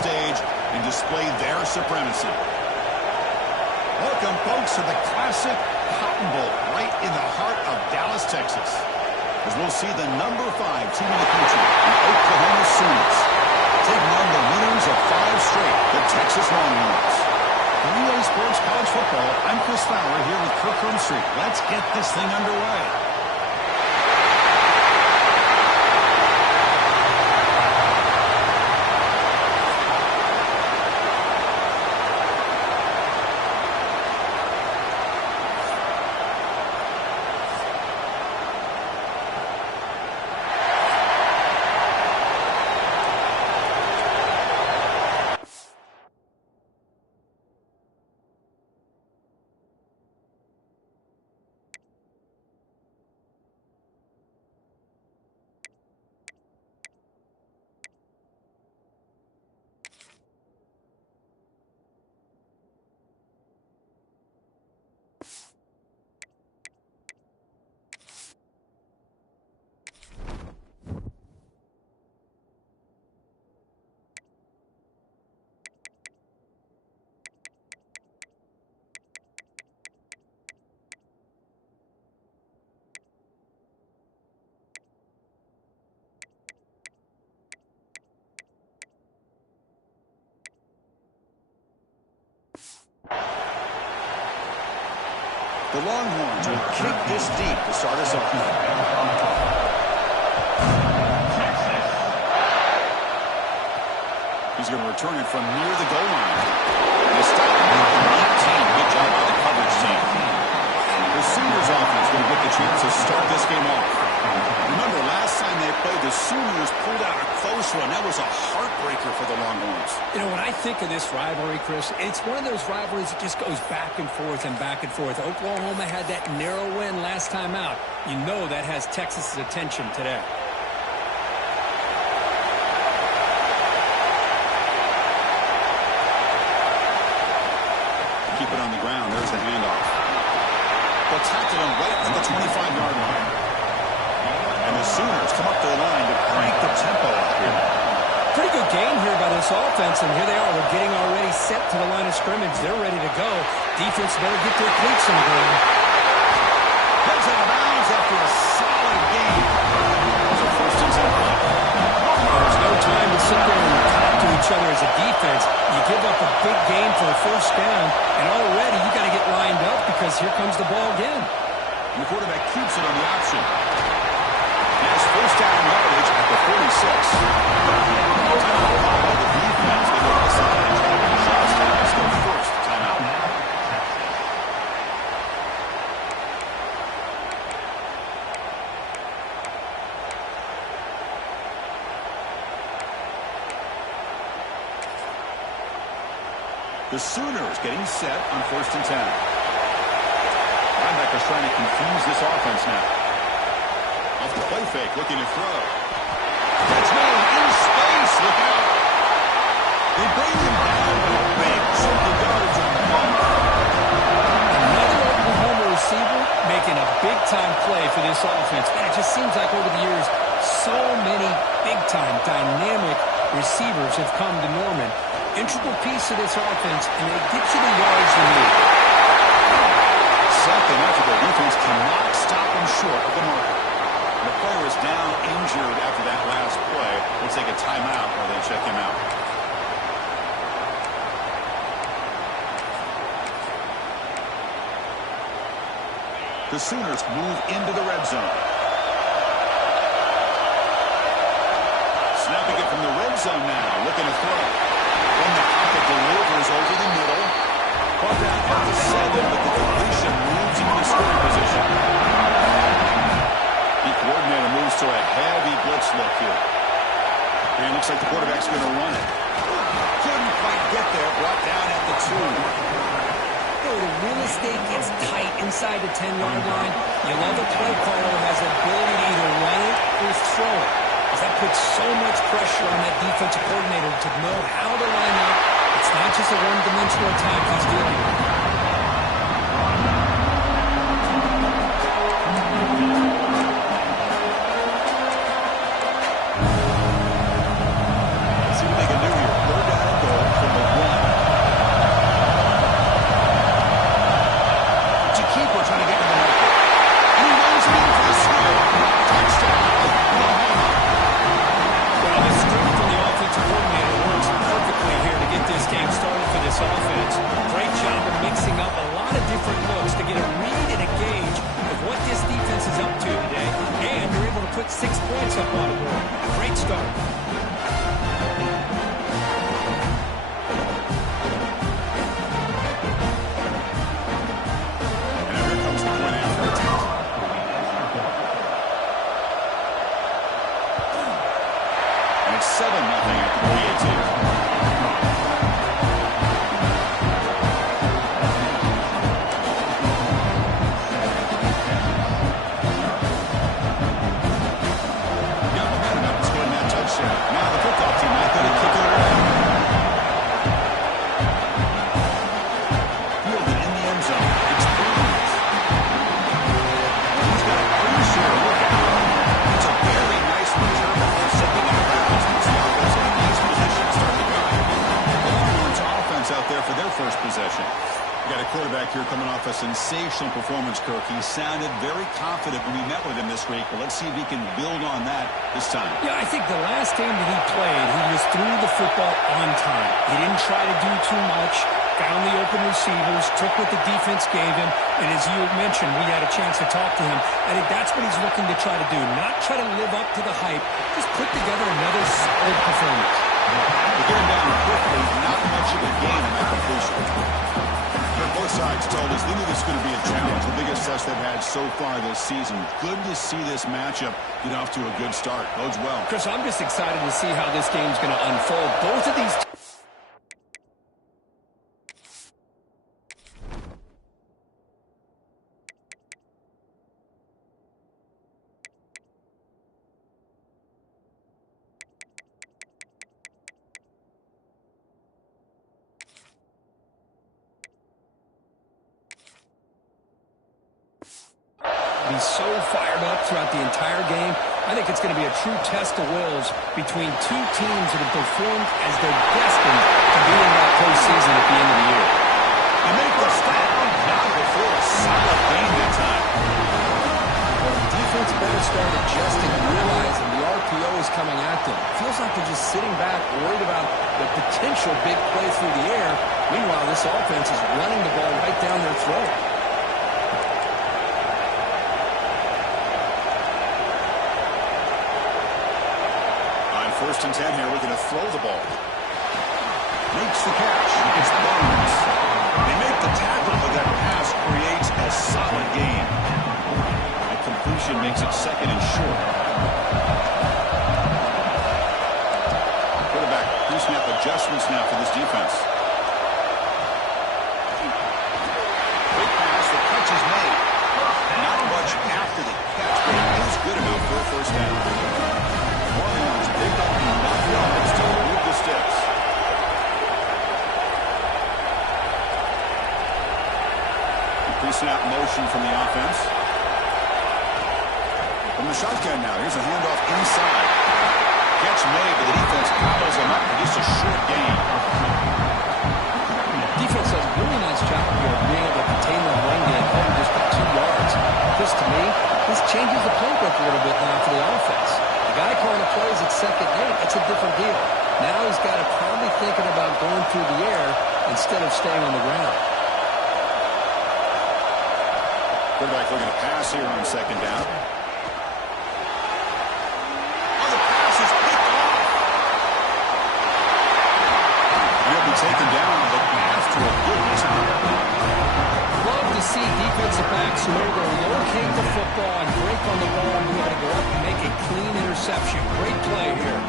stage and display their supremacy. Welcome, folks, to the classic Cotton Bowl right in the heart of Dallas, Texas, as we'll see the number 5 team in the country, the Oklahoma Sooners, taking on the winners of 5 straight, the Texas Longhorns. For EA Sports College Football, I'm Chris Fowler here with Kirk Herbstreit. Let's get this thing underway. The Longhorns will kick this deep to start us off. He's going to return it from near the goal line. And a stop at 19. Good job by the coverage team. The Sooners offense going to get the chance to start this game off. Remember, last time they played, the Sooners pulled out a close one. That was a heartbreaker for the Longhorns. You know, when I think of this rivalry, Chris, it's one of those rivalries that just goes back and forth and back and forth. Oklahoma had that narrow win last time out. You know that has Texas's attention today. Keep it on the ground. There's the handoff. They'll tackle him right at the 25-yard line. And the Sooners come up their line to crank the tempo up here. Pretty good game here by this offense, and here they are. They're getting already set to the line of scrimmage. They're ready to go. Defense better get their cleats on the ground. Gets out of bounds after a solid game. So first and 10. There's no time to sit there and talk to each other as a defense. You give up a big game for a first down, and already you got to get lined up because here comes the ball again. And the quarterback keeps it on the option. Has first down yardage at the 46. Timeout call by the defense. They go outside and try to run shots. Let's go first. Timeout. The Sooners getting set on first and 10. Linebackers trying to confuse this offense now. Off the play fake, looking to throw. That's made in space. Look out. They bring him down with a big chunk of yards on the ball. Another Oklahoma receiver making a big-time play for this offense. Man, it just seems like over the years, so many big-time, dynamic receivers have come to Norman. Integral piece of this offense, and they get you the yards they need. Something after the defense cannot stop him short of the mark. The player is down injured after that last play. We'll take a timeout while they check him out. The Sooners move into the red zone. Snapping it from the red zone now, looking to throw. When the pocket delivers over the middle. Brought down at the 7, but the completion moves into the scoring position. The coordinator moves to a heavy blitz look here. And it looks like the quarterback's going to run it. Couldn't quite get there. Brought down at the 2. The real estate gets tight inside the 10-yard line. You love a play caller who has the ability to either run it or throw it. Because that puts so much pressure on that defensive coordinator to know how to line up. It's not just a one-dimensional attack he's dealing with. See what they can do here. 3rd down and job of mixing up a lot of different looks to get a read and a gauge of what this defense is up to today, and you're able to put 6 points up on the board. Great start. It's 7-0 after the PAT. Now the football team not going to kick it away. Fielded in the end zone. It's Burns. He's got a pretty sure look out. It's a very nice return before sending it around. It's the offense in a nice position to start the drive. The Longhorns offense out there for their first possession. We got a quarterback here coming off a sensational performance, Kirk. He sounded very confident when we met with him this week, but let's see if he can build on that this time. Yeah, I think the last game that he played, he was through the football on time. He didn't try to do too much, found the open receivers, took what the defense gave him, and as you mentioned, we had a chance to talk to him. I think that's what he's looking to try to do, not try to live up to the hype, just put together another solid performance. To get him down quickly, not much of a gain in that completion. Both sides told us they knew this was going to be a challenge, the biggest test they've had so far this season. Good to see this matchup get off to a good start. Bodes well. Chris, I'm just excited to see how this game's going to unfold. Both of these be so fired up throughout the entire game. I think it's going to be a true test of wills between two teams that have performed as they're destined to be in that postseason at the end of the year. You make the stop, not before a solid game that time. Well, the defense better start adjusting and realizing the RPO is coming at them. Feels like they're just sitting back, worried about the potential big play through the air. Meanwhile, this offense is running the ball right down their throat. First and 10 here, we're going to throw the ball. Makes the catch. It's Barnes. They make the tackle, but that pass creates a solid gain. That completion makes it second and short. Quarterback pre-snap adjustments now for this defense. Quick pass, the catch is made. Not much after the catch, but it is good enough for a first down. Longhorns pick up enough yards to move the sticks. Pre-snap motion from the offense. From the shotgun now, here's a handoff inside. Catch made, but the defense gobbles him up for just a short gain. Defense does a really nice job here of being able to contain the run game over just 2 yards. This, to me, this changes the playbook a little bit now for the offense. The guy calling the plays at second unit, it's a different deal. Now he's got to probably thinking about going through the air instead of staying on the ground. Quarterback looking to pass here on second down. Oh, the pass is picked off. He'll be taken down, but after a good return. Love to see defensive backs who are able to locate the football and break on the ball and be able to go up and make a clean interception. Great play here.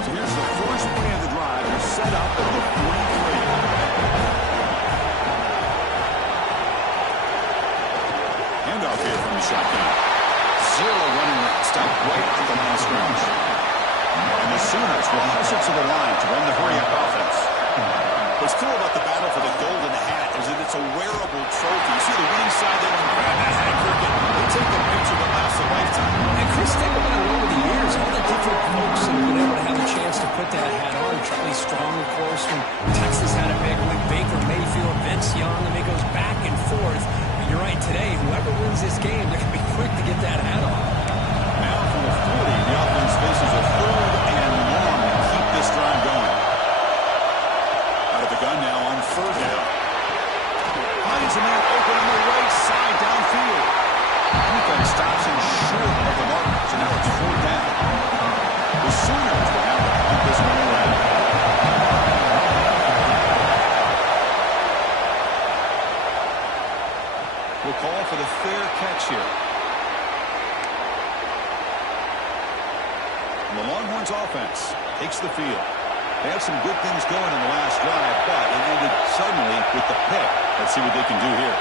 So here's the first play of the drive. They're set up at the 43. Handoff here from the shotgun. Zero running route. Stopped right at the line of scrimmage. And the Sooners will hustle to the line to run the hurry-up offense. What's cool about the battle for the golden hat is that it's a wearable trophy. You see the winning side there and grab that hat, cricket. They take a picture that lasts a lifetime. And Chris, think about it over the years, all the different folks that have been able to have a chance to put that hat on. Charlie Strong, of course, when Texas had a big one. Baker Mayfield, Vince Young, and it goes back and forth. But you're right, today, whoever wins this game, there could be quick to get that hat off. Now from the 40, the offense faces a 3rd and long to keep this drive going. Out of the gun now on 3rd down. Finds a man open on the right side downfield. Defense stops him short of the mark, so now it's 4th down. The Sooners will have to punt this one away. We'll call for the fair catch here. And the Longhorns offense takes the field. They had some good things going in the last drive, but it ended suddenly with the pick. Let's see what they can do here.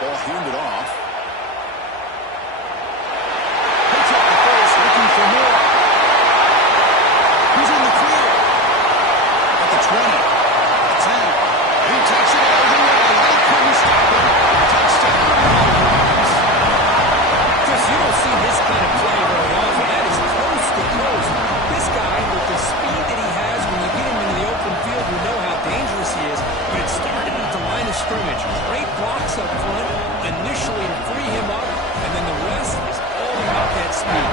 Ball handed off. Picks up the first, looking for more. He's in the clear. At the 20, the 10. He takes it all the way. They couldn't stop him. Touchdown. You don't see this kind of play very often. That is close to close. This guy, with the speed that he has, when you get him into the open field, you know how dangerous he is. But it started at the line of scrimmage. Great blocks up front, initially to free him up, and then the rest is all about that speed.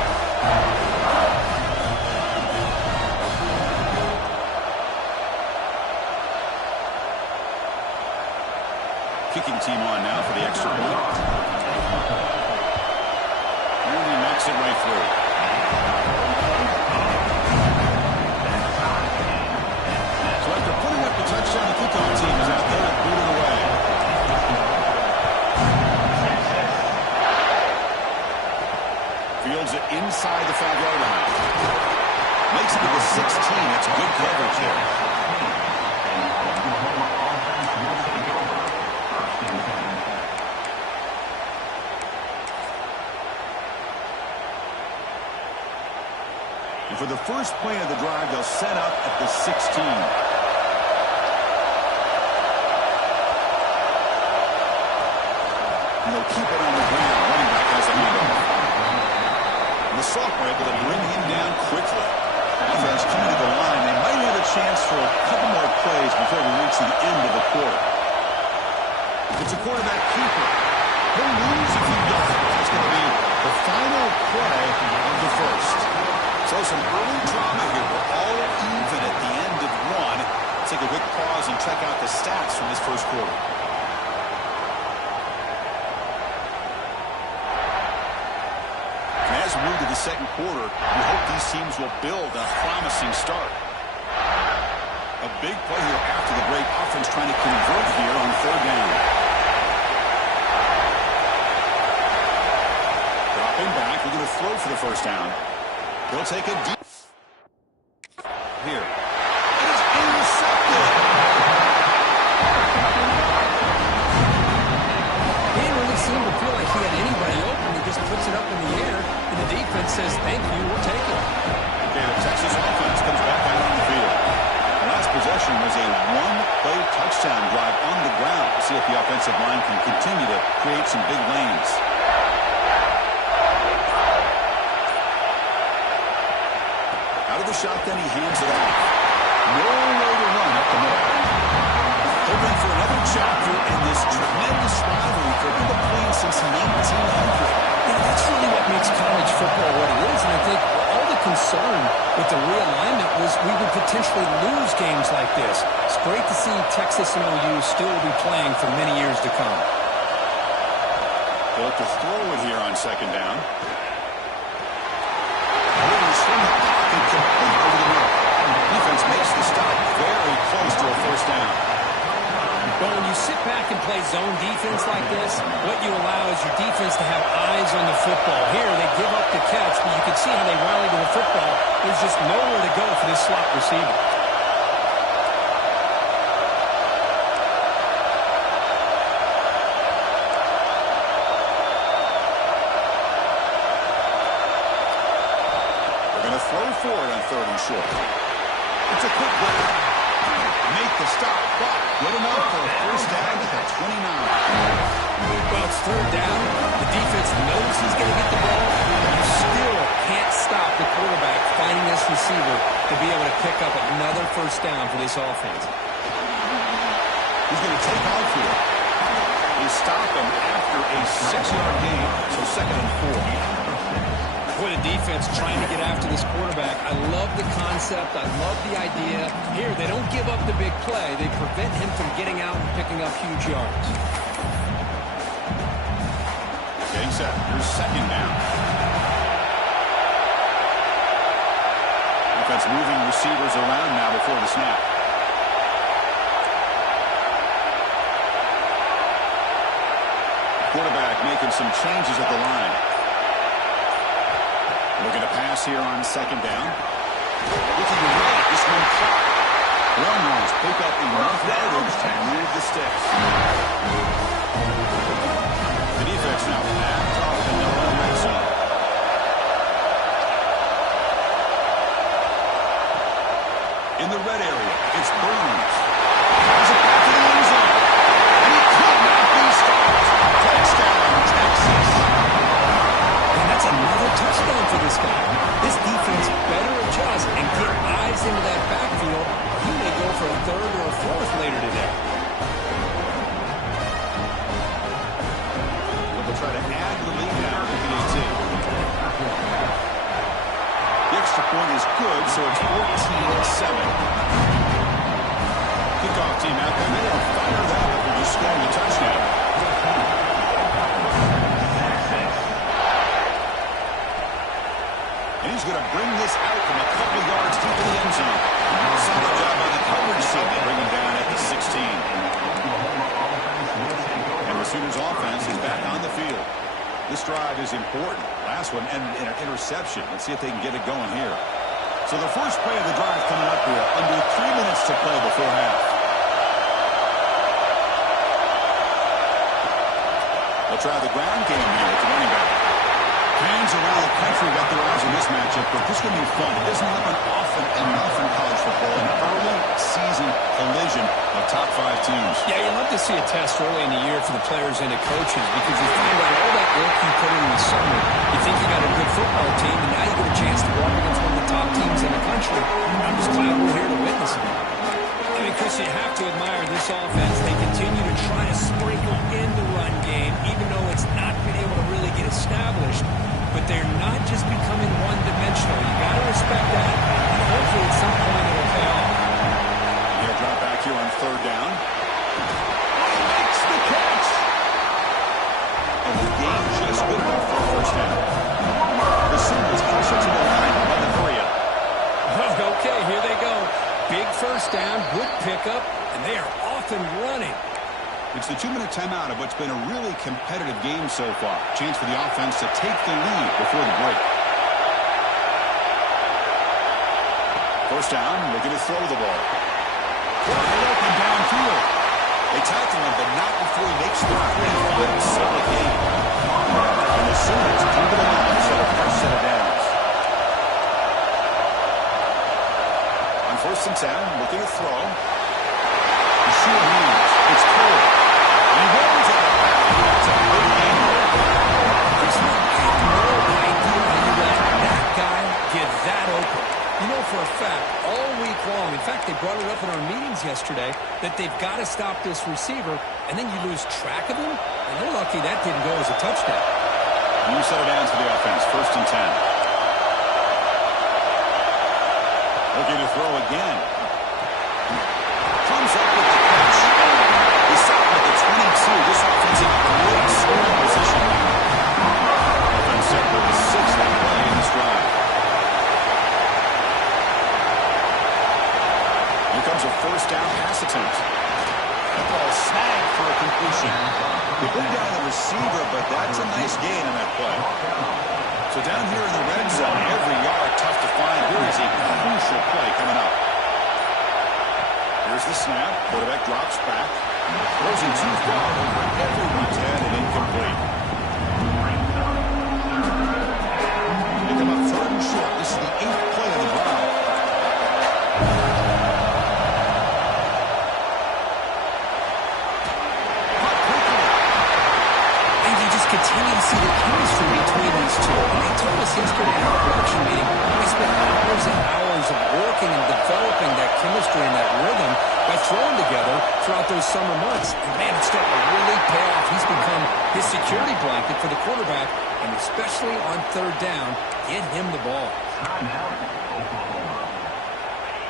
Kicking team on now for the extra point. Knocks it right through. So after putting up the touchdown, the kickoff team is out there and booted away. Fields it inside the 5-yard line. Makes it to the 16. That's good coverage there. For the first play of the drive, they'll set up at the 16. And they'll keep it on the ground. Running back has a handoff. And the sophomore able to bring him down quickly. Defense coming to the line. They might have a chance for a couple more plays before we reach the end of the quarter. It's a quarterback keeper. He'll lose a few yards. It's going to be the final play of the first. So some early drama here. We're all even at the end of one. Let's take a quick pause and check out the stats from this first quarter. And as we move to the second quarter, we hope these teams will build a promising start. A big play here after the great offense trying to convert here on 3rd down. Dropping back. We're going to throw for the first down. He'll take a deep here. It is intercepted. He didn't really seem to feel like he had anybody open. He just puts it up in the air, and the defense says, thank you, we'll take it. Okay, the Texas offense comes back out on the field. The last possession was a one-play touchdown drive on the ground. We'll see if the offensive line can continue to create some big lanes. The shotgun, he hands it off. Nowhere to run up the middle. Hoping for another chapter in this tremendous rivalry that we've been playing since 1900. Yeah, that's really what makes college football what it is, and I think all the concern with the realignment was we would potentially lose games like this. It's great to see Texas and OU still be playing for many years to come. They'll look to throw it here on 2nd down. Williams from the pocket, complete over the middle. Defense makes the stop very close to a 1st down. But when you sit back and play zone defense like this, what you allow is your defense to have eyes on the football. Here, they give up the catch, but you can see how they rally to the football. There's just nowhere to go for this slot receiver. Throw for it on 3rd and short. It's a quick grab. Make the stop, but good enough for a 1st down at the 29. Well, it's 3rd down. The defense knows he's going to get the ball. You still can't stop the quarterback finding this receiver to be able to pick up another 1st down for this offense. He's going to take off here. They stop him after a 6-yard gain, so 2nd and 4. Boy, the defense trying to get after this quarterback. I love the concept. I love the idea. Here, they don't give up the big play. They prevent him from getting out and picking up huge yards. Getting set. Here's 2nd down. Defense moving receivers around now before the snap. Quarterback making some changes at the line. Looking to pass here on 2nd down. Looking to right. This one caught. Longhorns pick up enough yardage to move the sticks. The defense now backed off the red zone. In the red area, it's Burns. Has it back to the end zone. And he could not be stopped. Touchdown, Texas. And that's another touchdown for this guy. This defense better adjust and get eyes into that backfield. He may go for a 3rd or a 4th later today. They'll try to add the lead now to the 18. The extra point is good, so it's 14-7. Kickoff team out there. They are fired up after just scoring a touchdown. And he's going to bring this out from a couple yards deep in the end zone. Solid job by the coverage team. They bring him down at the 16. And the Sooners offense is back on the field. This drive is important. Last one ended in an interception. Let's see if they can get it going here. So the first play of the drive coming up here. Under 3 minutes to play before half. They'll try the ground game here with the running back. Fans around the country got their eyes on this matchup, but this is going to be fun. It doesn't happen often enough in college football. An early season collision of top 5 teams. Yeah, you love to see a test early in the year for the players and the coaches because you find out all that work you put in the summer. You think you got a good football team, and now you get a chance to walk against one of the top teams in the country. I'm just glad we're here to witness it. I mean, Chris, you have to admire this offense. They continue to try to sprinkle in the run game, even though it's not been able to really get established. But they're not just becoming one-dimensional. You got to respect that, and hopefully at some point it'll pay off. He'll drop back here on 3rd down. He makes the catch. And the game just good enough for a 1st down. The Sooners closer to the line by the 3. Okay, here they go. Big 1st down, good pickup, and they are off and running. It's the 2-minute timeout of what's been a really competitive game so far. Chance for the offense to take the lead before the break. 1st down, looking to throw the ball. Wide open downfield. They tackle him, but not before he makes the play. Final solid game. And the Sooners move it along for the first set of downs. On 1st and 10, looking to throw. The shoe hands. It's Cole. He runs out of bounds. That's a big game. There's no idea you let that guy get that open. You know for a fact, all week long, in fact, they brought it up in our meetings yesterday, that they've got to stop this receiver, and then you lose track of him, and they're lucky that didn't go as a touchdown. New set of downs for the offense, 1st and 10. Looking to throw again. Comes up with the catch. He's set at the 22. This offense in great scoring position. Offense set with the 6th play in this drive. Here comes a 1st down pass attempt. That ball snagged for a completion. They put down the receiver, but that's a nice gain on that play. So down here in the red zone, every yard tough to find. Here is a crucial play coming up. Here's the snap. Quarterback drops back. Throws it too far over everyone's head and incomplete. They come up 3rd and short. This is the 8th play of the drive. And you just continue to see the chemistry between these two. And they told us yesterday in our production meeting, they spent hours and hours of working and developing that chemistry and that rhythm by throwing together throughout those summer months. And, man, it's starting to really pay off. He's become his security blanket for the quarterback, and especially on third down, get him the ball.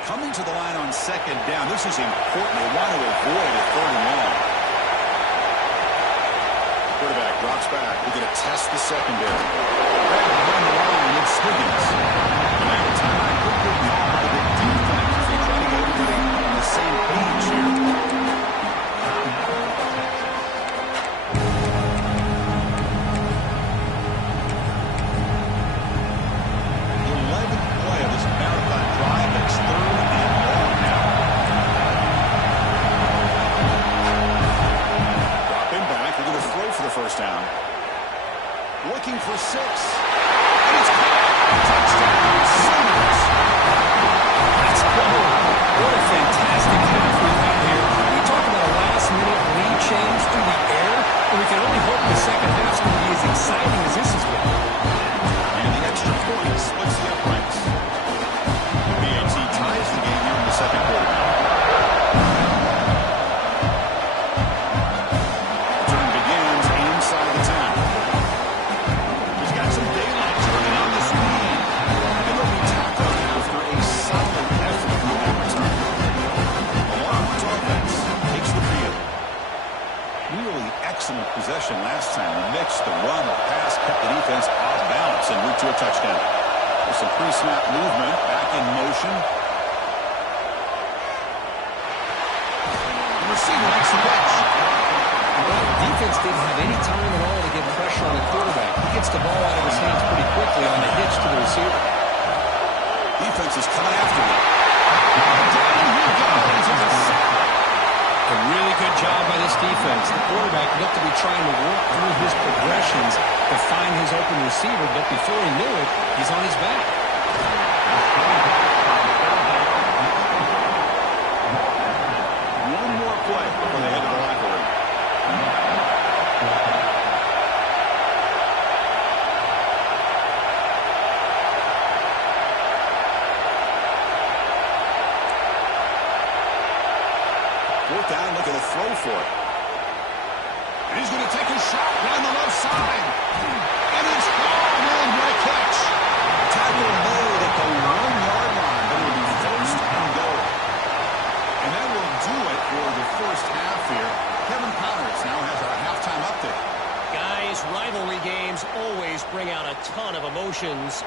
Coming to the line on second down, this is important. They want to avoid a third and long. Quarterback drops back. We're going to test the secondary. Back behind the line, it's Higgins. And at the time, good call by the defense as they try to get everybody on the same page here. The 11th play of this marathon drive. It's third and long now. Dropping back. We're going to throw for the first down. Looking for 6. And it's caught. Touchdown, Sooners. Let's go. What a fantastic half we've had here. We talk about a last-minute lead change through the air, and we can only hope the second half's going to be as exciting as this has been. And the extra point splits the uprights. BAT ties the game here in the second quarter. Turn begins inside the 10. He's got some daylight turning on the speed. And they'll be tackled after a solid effort on that return. The Longhorns offense takes the field. Really excellent possession last time. The mix, the run, the pass kept the defense off balance and route to a touchdown. There's some pre-snap movement, back in motion. The receiver makes the catch. Well, defense didn't have any time at all to get pressure on the quarterback. He gets the ball out of his hands pretty quickly on the hitch to the receiver. Defense is coming after him. Down he goes. It's a sack. A really good job by this defense. The quarterback looked to be trying to work through his progressions to find his open receiver, but before he knew it, he's on his back. One more play before they head to the locker room. Fourth down, looking to throw for it. And he's going to take a shot down the left side. And it's gone. Man, what a catch. Tackle made at the 1-yard line, but it'll be first and goal. And that will do it for the first half here. Kevin Connors now has our halftime update. Guys, rivalry games always bring out a ton of emotions.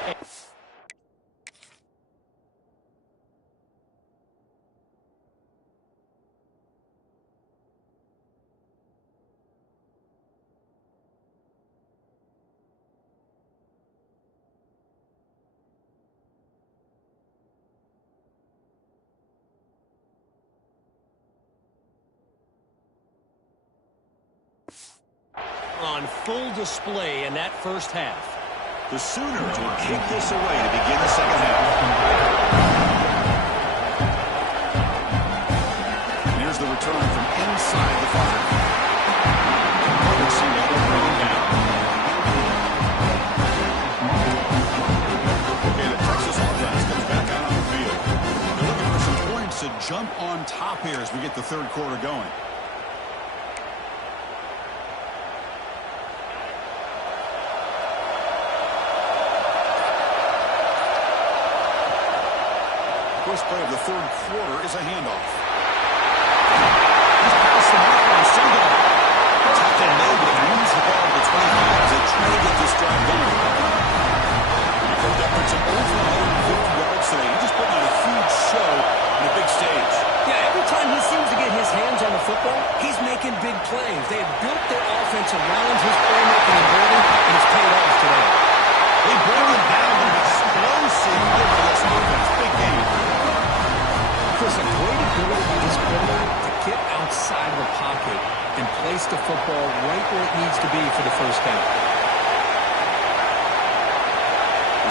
On full display in that first half. The Sooners will kick this away to begin the second half. And here's the return from inside the 5. Robertson able to bring it down. Okay, the Texas offense comes back out on the field. They're looking for some points to jump on top here as we get the third quarter going. First play of the third quarter is a handoff. He's past the mark on single. Tackle made, but he moves the ball to the 25 as they try to get this drive going. He put up with some over 150 yards today. He just put on a huge show on a big stage. Yeah, every time he seems to get his hands on the football, he's making big plays. They have built their offense around his playmaking ability, and it's paid off today. They bring him down with an explosive play by this offense. Big game. Chris, a great ability by this quarterback to get outside of the pocket and place the football right where it needs to be for the first down.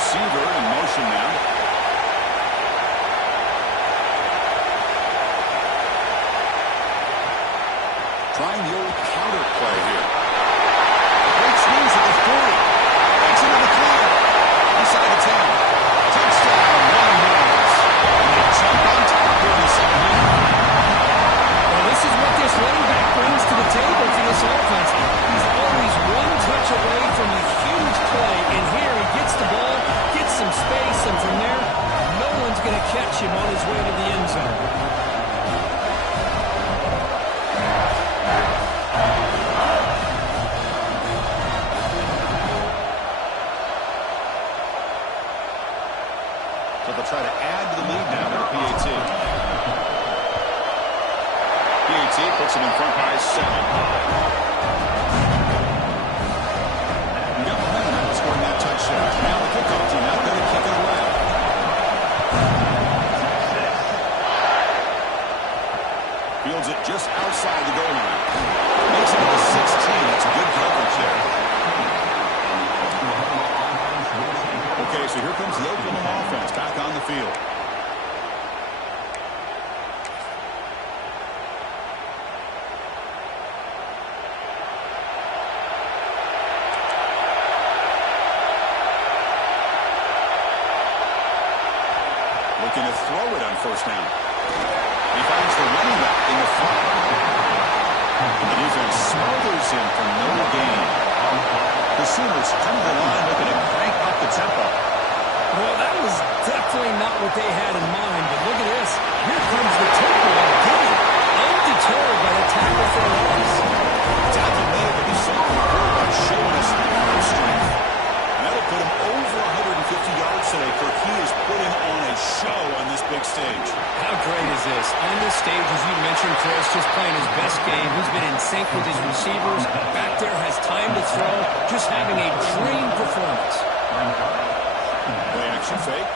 Receiver in motion now. Trying the old counter play here. Great swings at the 40. Takes it to the clear. Inside the 10. Touchdown, Longhorns. And they jump on top here in the second half. Well, this is what catch him on his way to the end zone. So they'll try to add to the lead now with a PAT. PAT puts them in front by 7. We got momentum after scoring that touchdown. Now the kickoff team out there to kick it away. Fields it just outside the goal line. Makes it to the 16. That's good coverage there. Okay, so here comes the Oklahoma offense back on the field. Looking to throw it on first down. He finds the running back in the front. And the defense smothers him for no gain. The Sooners come to the line looking to crank up the tempo. Well, that was definitely not what they had in mind, but look at this. Here comes the tempo again. Undeterred by the tackle for a loss. Tackle made, but the song quarterback showing us arm strength. And that'll put him over 150 yards today. Kirk, he is putting on a show on this big stage. How great is this? On this stage, as you mentioned, Chris, just playing his best game. He's been in sync with his receivers. Back there has time to throw. Just having a dream performance. Play action fake.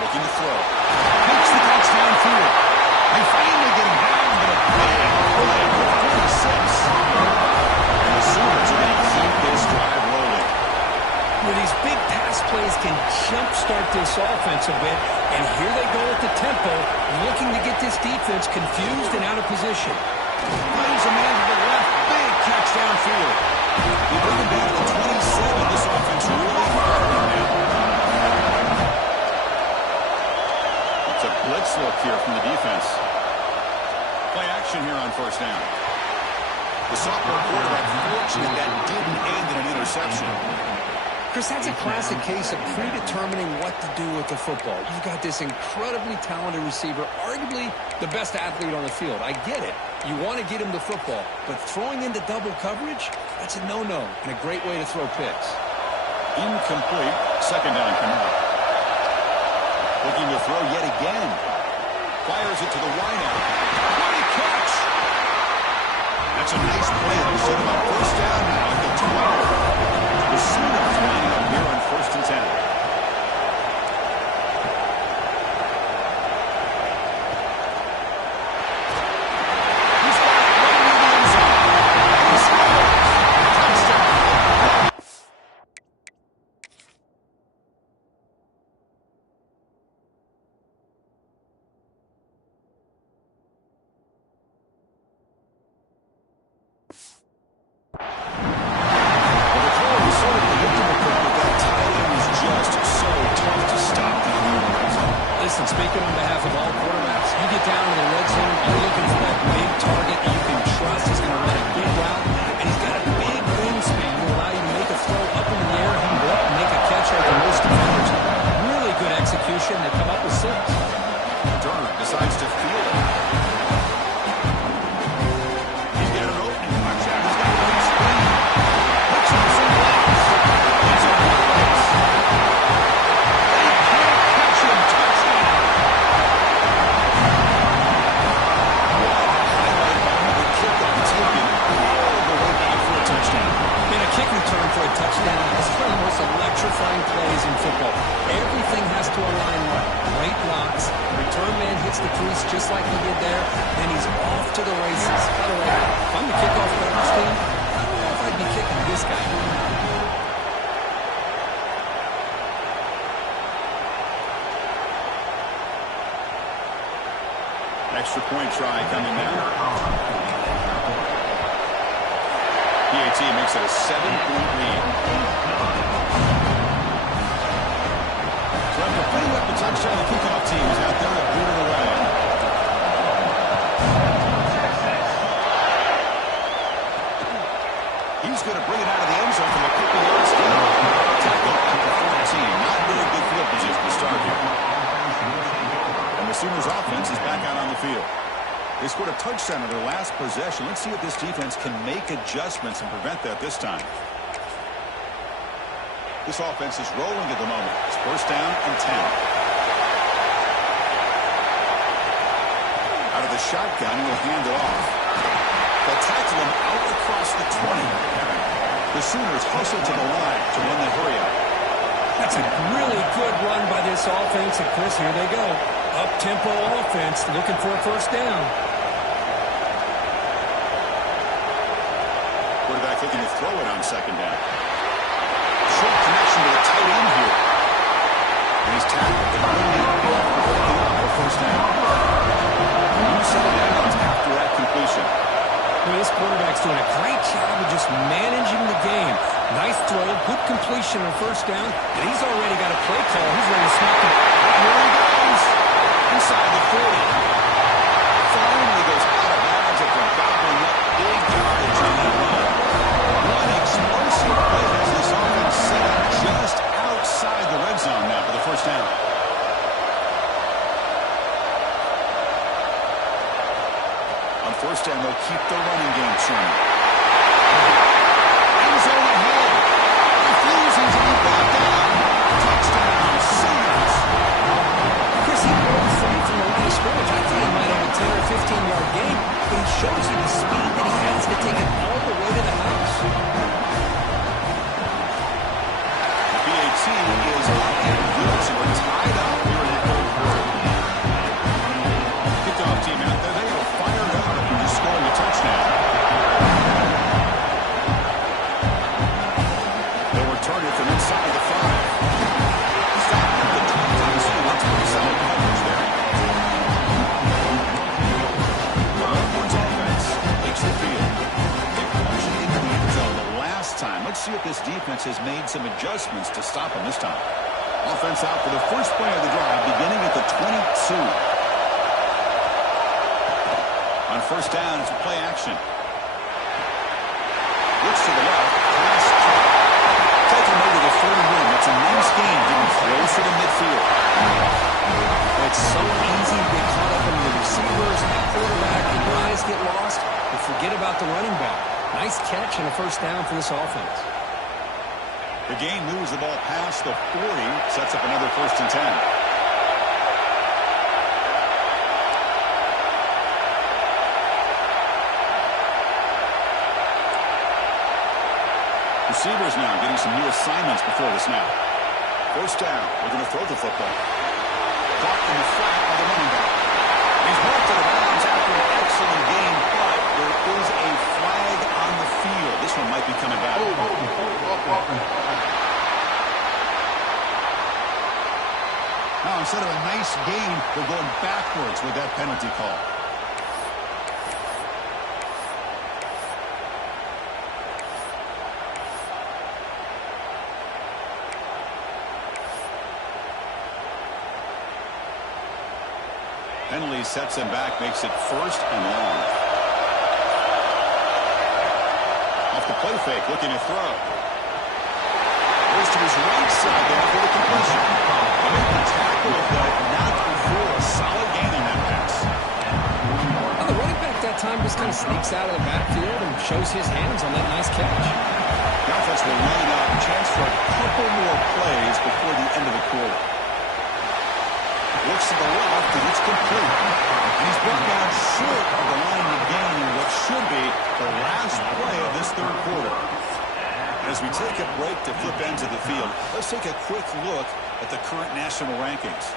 Looking to throw. Makes the touchdown field. They finally get him down, but a big play for 46. And the Sooners are going to keep this drive rolling. Where these big pass plays can jumpstart this offense a bit. And here they go at the tempo, looking to get this defense confused and out of position. Plays a man to the left. Big catch downfield. They bring him down to the 27. This offense really firing now. It's a blitz look here from the defense. Play action here on first down. The sophomore quarterback fortunate that didn't end in an interception. Chris, that's a classic case of predetermining what to do with the football. You've got this incredibly talented receiver, arguably the best athlete on the field. I get it. You want to get him the football, but throwing into double coverage, that's a no-no and a great way to throw picks. Incomplete. Second down coming up. Looking to throw yet again. Fires it to the wideout. What a catch! That's a nice play. They set him up first down now at the 12. The Sooners lining up here on first and 10. He's got it right near the end zone. He scores. Touchdown. Listen, speaking on behalf of all quarterbacks, you get down to the red zone, you're looking for that big target that you can trust. He's going to run a good route, and he's got a big wingspan to allow you to make a throw up in the air. He can go up and make a catch over most defenders. Really good execution. They come up with 6. Turner decides to field it. He's got an opening. Watch out. He's got a good screen. Puts him some blocks. He's on the place. They can't catch him. Touchdown. What a highlight by the kickoff taken all the way back for a touchdown. In a kick return for a touchdown, this is one of the most electrifying plays in football. Everything has to align right. Great blocks. Return man hits the crease just like he did there. Then he's off to the races. By the way, if I'm the kickoff coach team, I don't know if I'd be kicking this guy. Extra point try coming now. PAT makes it a 7-point lead. So after putting up the touchdown, the kickoff team is out there to boot it away. He's going to bring it out of the end zone from a couple yards down. Tackle at the 14. Not very good field position to start here. And the Sooners offense is back out on the field. They scored a touchdown in their last possession. Let's see if this defense can make adjustments and prevent that this time. This offense is rolling at the moment. It's first down and 10. Out of the shotgun, he'll hand it off. They'll tackle him out across the 20. The Sooners hustle to the line to run the hurry up. That's a really good run by this offense. And Chris, here they go. Up-tempo offense looking for a first down. Quarterback looking to throw it on second down. Short connection to the tight end here. And he's tackled. Picking up a first down. New set of downs after that completion. Well, this quarterback's doing a great job of just managing the game. Nice throw, good completion on first down, and he's already got a play call. He's ready to snap it. Here he goes. Inside the 40. Finally goes out of bounds after gobbling up big yardage on that run. One explosive play as this offense set up just outside the red zone now for the first down. On first down, they'll keep the running game churning. End zone ahead. Refusing to be brought down. Touchdown, Sooners. Chris, he broke free from the line of scrimmage. I think he might have a 10 or 15-yard gain, but he shows you the speed that he has to take it all the way to the house. The PAT is up and good, so we're tied up here in the third quarter. Kickoff team out there, they are fired up after scoring a touchdown. They'll return it from inside the 5. Stop at the 20. That's pretty solid coverage there. The Longhorns offense takes the field. They punch it into the end zone the last time. Let's see if this defense has made some adjustments to stop them this time. Offense out for the first play of the drive, beginning at the 22. On first down, it's a play action. Looks to the left. Pass cut. Take him over the 31. That's a nice game, getting closer to midfield. It's so easy to get caught up in the receivers and the quarterback, and your eyes get lost, but forget about the running back. Nice catch and a first down for this offense. The game moves the ball past the 40, sets up another first and 10. Receivers now getting some new assignments before the snap. First down, we're going to throw the football. Caught in the flat by the running back. He's brought to the bounds after an excellent game, but there is a flag on the field. This one might be coming back. Now, instead of a nice game, they're going backwards with that penalty call. Penalty sets him back, makes it first and long. Off the play fake, looking to throw. Goes to his right side there for the completion. They make the tackle, but not before a solid gain on that pass. Well, the running back that time just kind of sneaks out of the backfield and shows his hands on that nice catch. The offense will line up, chance for a couple more plays before the end of the quarter. Looks to the left, and it's complete. And he's brought down short of the line to gain in what should be the last play of this third quarter. As we take a break to flip ends of the field, let's take a quick look at the current national rankings.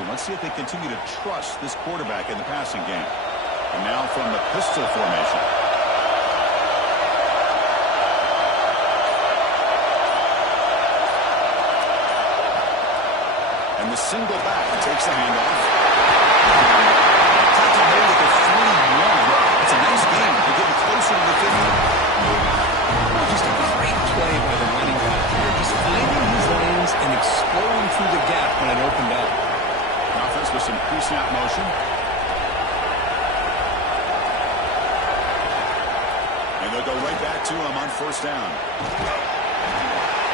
formation. Let's see if they continue to trust this quarterback in the passing game. And now from the pistol formation. And the single back takes the handoff. Tackle made at the 41. It's a nice game. They're getting closer to the 50. Just a great play by the running back here. Just finding his lanes and exploding through the gap when it opened up. Offense with some pre-snap motion. And they'll go right back to him on first down.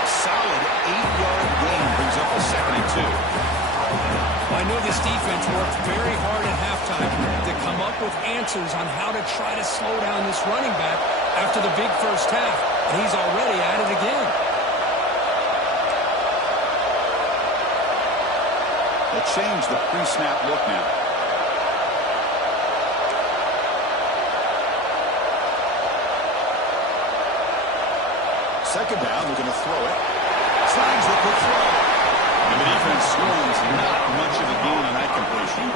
A solid 8-yard gain brings up a 2nd and 2. I know this defense worked very hard at halftime to come up with answers on how to try to slow down this running back after the big first half. And he's already at it again. They'll change the pre-snap look now. Second down, they're going to throw it. Slides the quick throw. And the defense scores not much of a gain on that completion.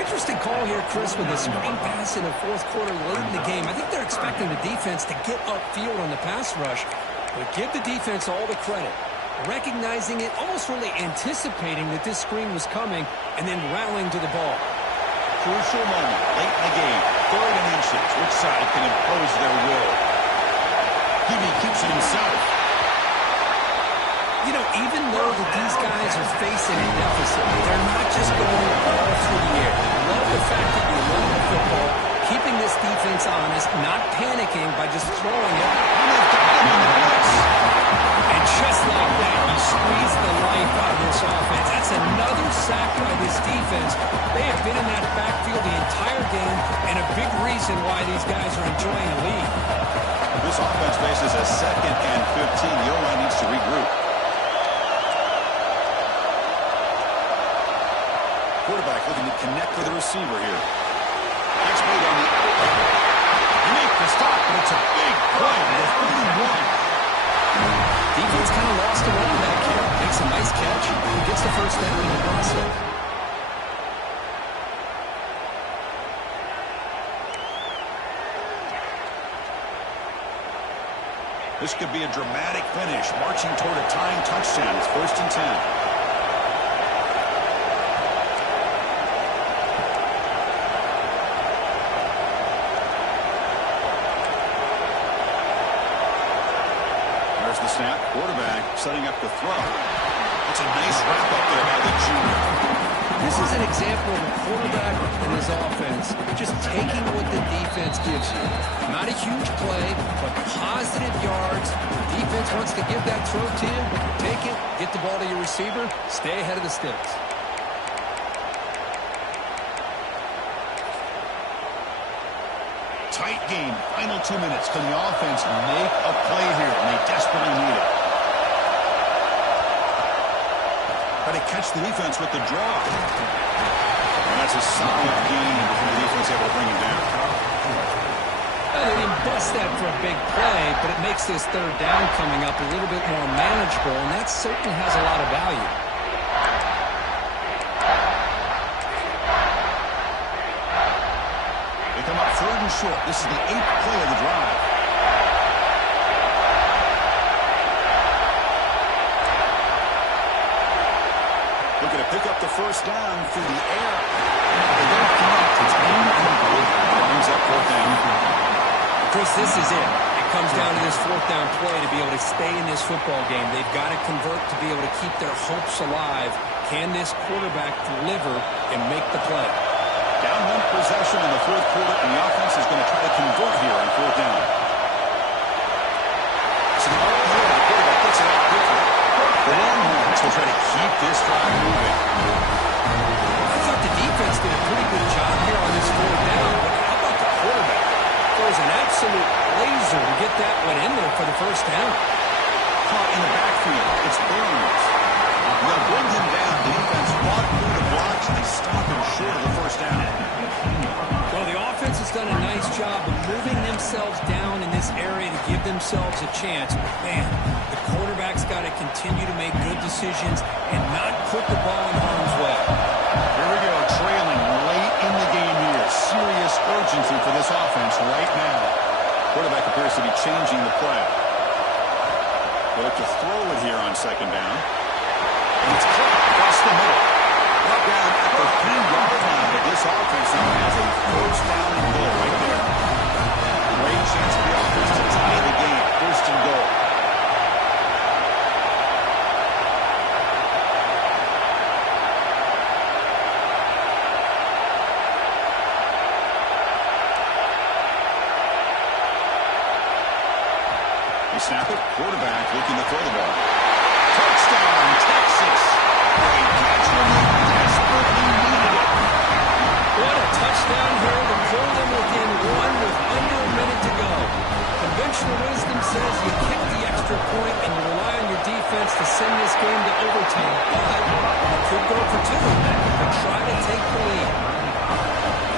Interesting call here, Chris, with a screen pass in the fourth quarter late in the game. I think they're expecting the defense to get upfield on the pass rush, but give the defense all the credit. Recognizing it, almost really anticipating that this screen was coming, and then rallying to the ball. Crucial moment late in the game. 3rd and inches. Which side can impose their will? Hebe keeps it himself. You know, even though that these guys are facing a deficit, they're not just going all through the air. I love the fact that you're running the football, keeping this defense honest, not panicking by just throwing it. And just like that, you squeeze the life out of this offense. That's another sack by this defense. They have been in that backfield the entire game, and a big reason why these guys are enjoying the lead. This offense faces a 2nd and 15. The O-line needs to regroup. Quarterback looking to connect with the receiver here. Exploit on the outlet. He makes the stop, but it's a big play to the 31. Defense kind of lost the running back here. Makes a nice catch and gets the first down in the process. This could be a dramatic finish, marching toward a tying touchdown. It's 1st and 10. The snap, quarterback setting up the throw. It's a nice wrap up there by the junior. This is an example of a quarterback and his offense just taking what the defense gives you. Not a huge play, but positive yards. The defense wants to give that throw to you. Take it, get the ball to your receiver, stay ahead of the sticks. Tight game. Final 2 minutes. Can the offense make a play here? And they desperately need it. Try to catch the defense with the draw. And that's a solid gain before the defense able to bring him down. Well, they didn't bust that for a big play, but it makes this 3rd down coming up a little bit more manageable, and that certainly has a lot of value. Come up 3rd and short. This is the 8th play of the drive. Looking to pick up the first down through the air. They don't connect. It's incomplete. Brings up 4th down. Chris, this is it. It comes down to this 4th down play to be able to stay in this football game. They've got to convert to be able to keep their hopes alive. Can this quarterback deliver and make the play? Down 1 possession in the 4th quarter, and the offense is going to try to convert here on 4th down. So the quarterback gets it out quickly. The Longhorns will try to keep this drive moving. I thought the defense did a pretty good job here on this 4th down, but how about the quarterback? Throws an absolute laser to get that one in there for the first down. Caught in the backfield. It's Burns. They'll bring him down. The defense fought through the blocks, and they stop him short of the first down. Well, the offense has done a nice job of moving themselves down in this this area to give themselves a chance. But, man, the quarterback's got to continue to make good decisions and not put the ball in harm's way. Here we go, trailing late in the game here. Serious urgency for this offense right now. Quarterback appears to be changing the play. They look to throw it here on second down. And it's caught across the middle. Brought down at the 3-yard line. But this offense now has a first down and goal right there. Great chance for the offense to tie the game. First and goal. They snap it. Quarterback looking to throw the ball. Touchdown, Texas. Great catch when they desperately needed it. What a touchdown here to pull them within one with under a minute to go. Conventional wisdom says you kick the extra point and you rely on your defense to send this game to overtime. But you could go for two and try to take the lead.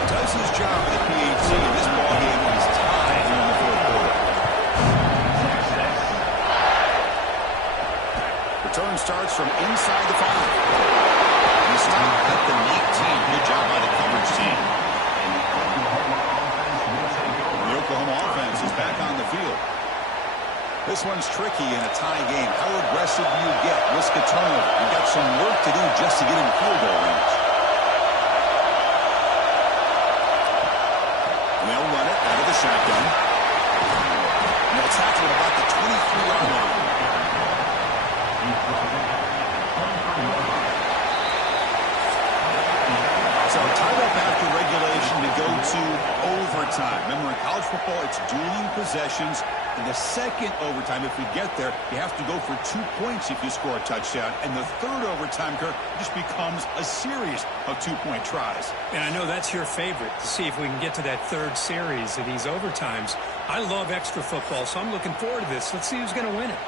Does his job with the PHC, and this ballgame is tied here in the fourth quarter. Return starts from inside the 5. And stop at the 19. Good job by the coverage team. The Oklahoma offense is back on the field. This one's tricky in a tie game. How aggressive do you get? Risk a turnover. You've got some work to do just to get in field goal range. And they'll run it out of the shotgun. And they'll tackle it about the 23-yard line. So tied up after regulation to go to overtime. Remember, in college football, it's dueling possessions. In the second overtime, if we get there, you have to go for 2 points if you score a touchdown. And the third overtime, Kirk, just becomes a series of 2-point tries. And I know that's your favorite, to see if we can get to that third series of these overtimes. I love extra football, so I'm looking forward to this. Let's see who's going to win it.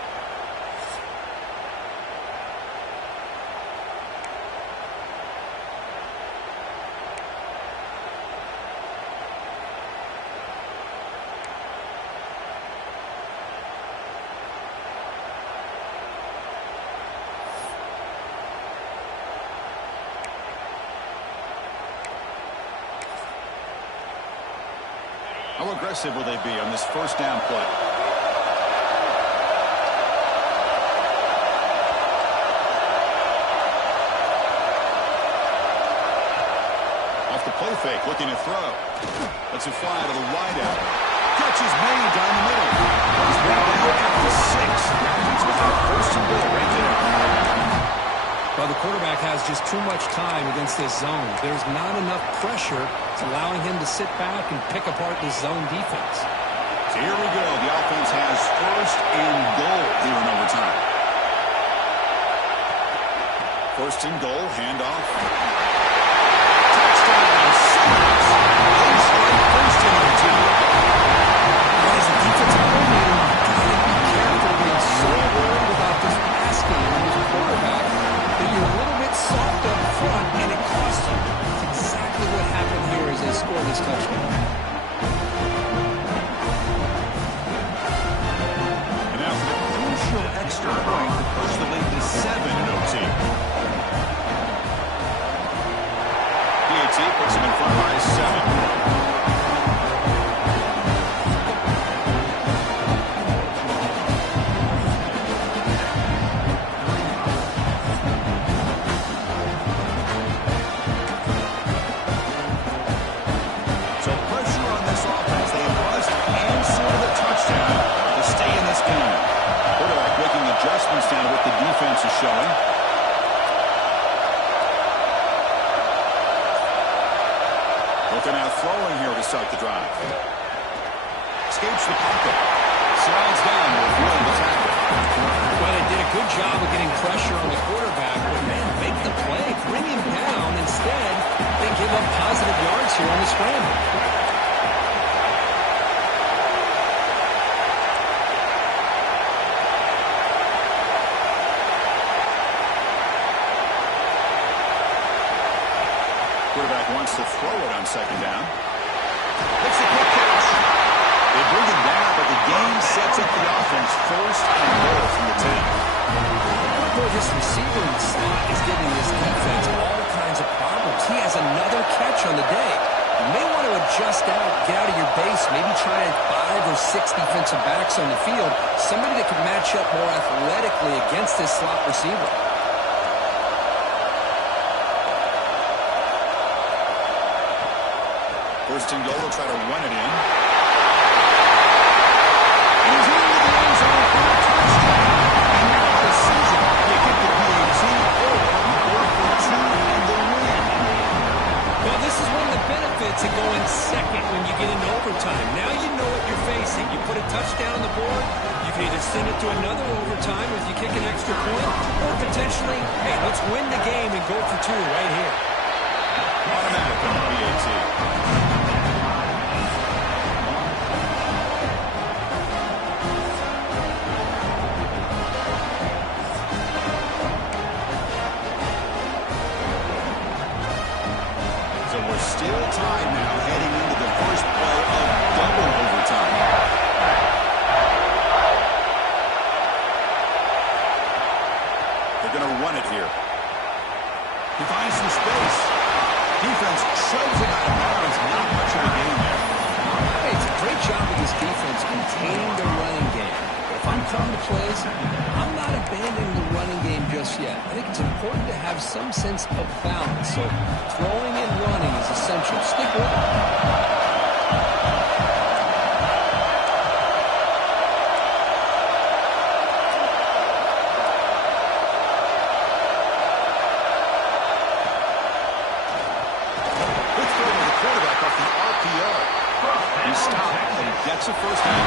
How aggressive will they be on this first down play? Off the play fake, looking to throw. Lets it fly to the wideout. Catch is made down the middle. He's brought down at the 6. He's within first and goal right there. Well, the quarterback has just too much time against this zone. There's not enough pressure. It's allowing him to sit back and pick apart this zone defense. So here we go. The offense has first and goal here in overtime. First and goal, handoff. Touchdown, Sooners. Inside first and 2. As a defensive coordinator, you've got to be careful being so worried about this pass game and this quarterback that you're a little bit soft up front, and it costs you. That's exactly what happened here as they score this touchdown. And now for the crucial extra point to push the lead to 7 in OT. PAT puts him in front by 7. Down what the defense is showing. Looking at throwing here to start the drive. Escapes the pocket. Slides down with room to tackle. Well, they did a good job of getting pressure on the quarterback, but man, make the play, bring him down. Instead, they give up positive yards here on the scramble. Quarterback wants to throw it on second down. Makes a quick catch. They bring it down, but the game sets up the offense first and goal from the 10. Boy, this receiver in the slot is giving this defense all kinds of problems. He has another catch on the day. You may want to adjust out, get out of your base, maybe try 5 or 6 defensive backs on the field, somebody that can match up more athletically against this slot receiver. First and goal, they'll try to run it in. He's into the end zone for a touchdown. And now the decision. You get the PAT or you go for 2 and the win. Well, this is one of the benefits of going second when you get into overtime. Now you know what you're facing. You put a touchdown on the board, you can either send it to another overtime if you kick an extra point, or potentially, hey, let's win the game and go for 2 right here. Automatic on the PAT. Still tied now, heading into the first play of double overtime. They're going to run it here. He finds some space. Defense shoves it out of bounds. Not much of a gain there. Hey, it's a great job of this defense containing the running game. But if I'm calling the plays, I'm not abandoning the running game just yet. I think it's important to have some sense of balance. So throwing and running is essential. Stick with it. Gets a first down.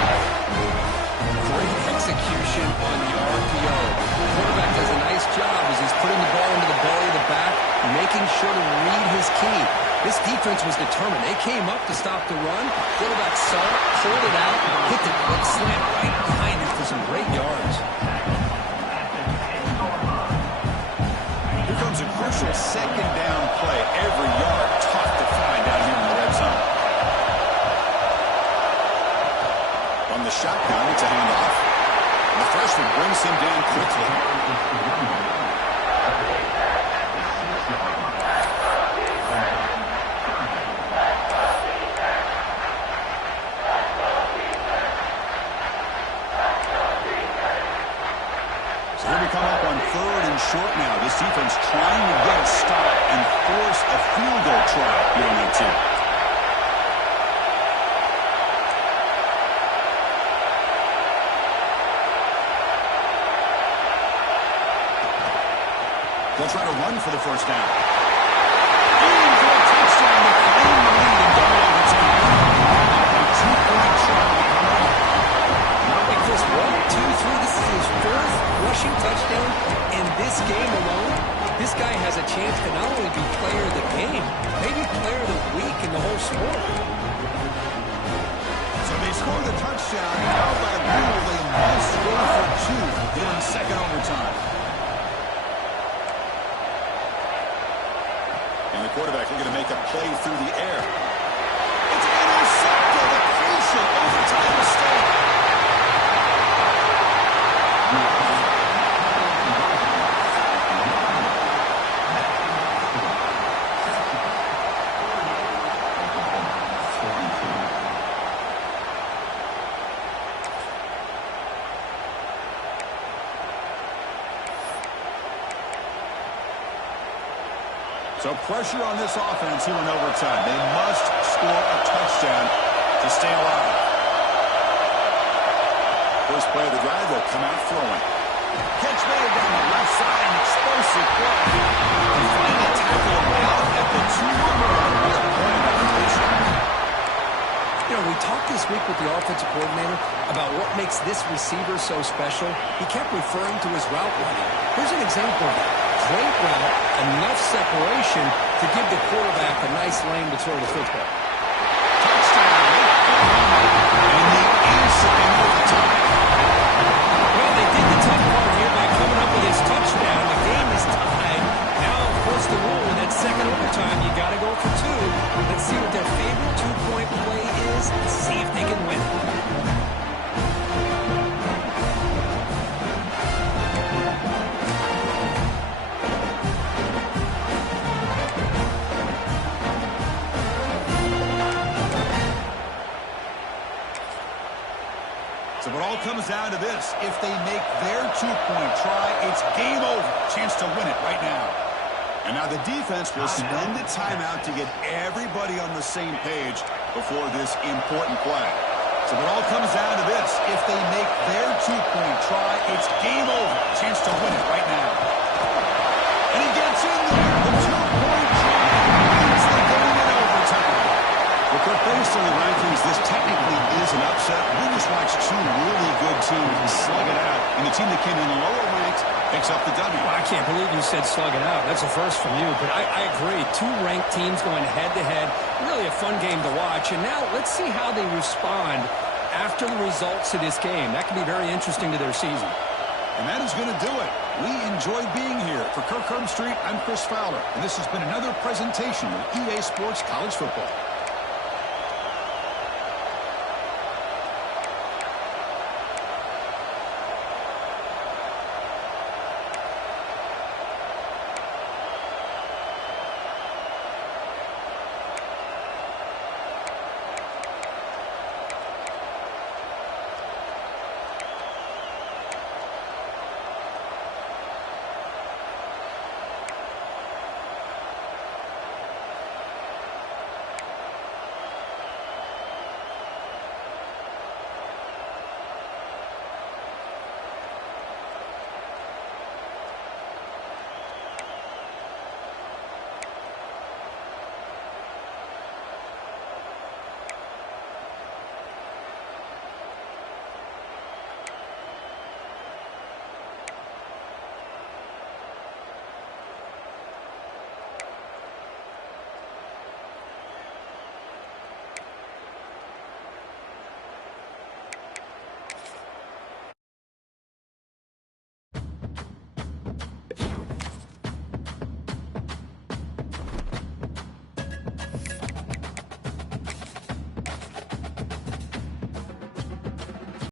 Great execution on the RPO. The quarterback does a nice job as he's putting the ball into the belly of the back, making sure to read his key. This defense was determined. They came up to stop the run. Quarterback saw it, pulled it out, hit the quick slant right behind it for some great yards. Here comes a crucial second down play. Every yard tough to find down here in the red zone. On the shotgun, it's a handoff. And the freshman brings him down quickly. So here we come up on 3rd and short now. This defense trying to get a stop and force a field goal try here in that 2. They'll try to run for the first down. Aiming for a touchdown to claim the lead in double overtime. A 2-point try coming up. Like this 1, 2, 3. This is his 4th rushing touchdown in this game alone. This guy has a chance to not only be player of the game, maybe player of the week in the whole sport. So they score the touchdown. Now by rule, they must go for 2 here in second overtime. And the quarterback looking to make a play through the air. It's intercepted. A crucial overtime mistake. So pressure on this offense here in overtime. They must score a touchdown to stay alive. First play of the drive, they'll come out throwing. Catch made down the left side, an explosive play. And finally tackle him out at the 2-yard line. What a point of application. You know, we talked this week with the offensive coordinator about what makes this receiver so special. He kept referring to his route running. Here's an example of that. Great route, enough separation to give the quarterback a nice lane to throw the football. Touchdown. And the answer in overtime. Well, they did the tough part here by coming up with his touchdown. The game is tied. Now, of course, the rule in that second overtime, you got to go for 2. Let's see what their favorite 2-point play is and see if they can win it. all comes down to this. If they make their two-point try, it's game over. Chance to win it right now. And now the defense will spend the timeout to get everybody on the same page before this important play. So it all comes down to this. If they make their two-point try, it's game over. Chance to win it right now. And he gets in there. The two-point try leads the game in overtime. Well, Kirk, based on the rankings, this technically is an upset. We just watched two really good teams slug it out. And the team that came in lower ranked picks up the W. Well, I can't believe you said slug it out. That's a first from you. But I agree. Two ranked teams going head-to-head. Really a fun game to watch. And now let's see how they respond after the results of this game. That could be very interesting to their season. And that is going to do it. We enjoyed being here. For Kirk Herbstreit, I'm Chris Fowler. And this has been another presentation of EA Sports College Football.